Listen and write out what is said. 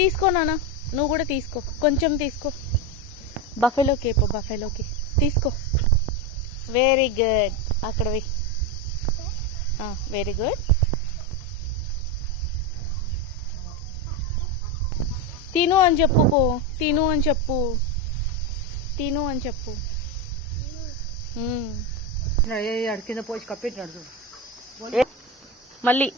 తీసుకో నాన్న, నువ్వు కూడా తీసుకో, కొంచెం తీసుకో. బఫెలోకి అయిపో, బఫెలోకి తీసుకో. Very good. అక్కడ వెయ్యి. Very good. తిను అని చెప్పు పో, తిను అని చెప్పు, తిను అని చెప్పు. కింద పోసి కప్పెట్టినాడు మళ్ళీ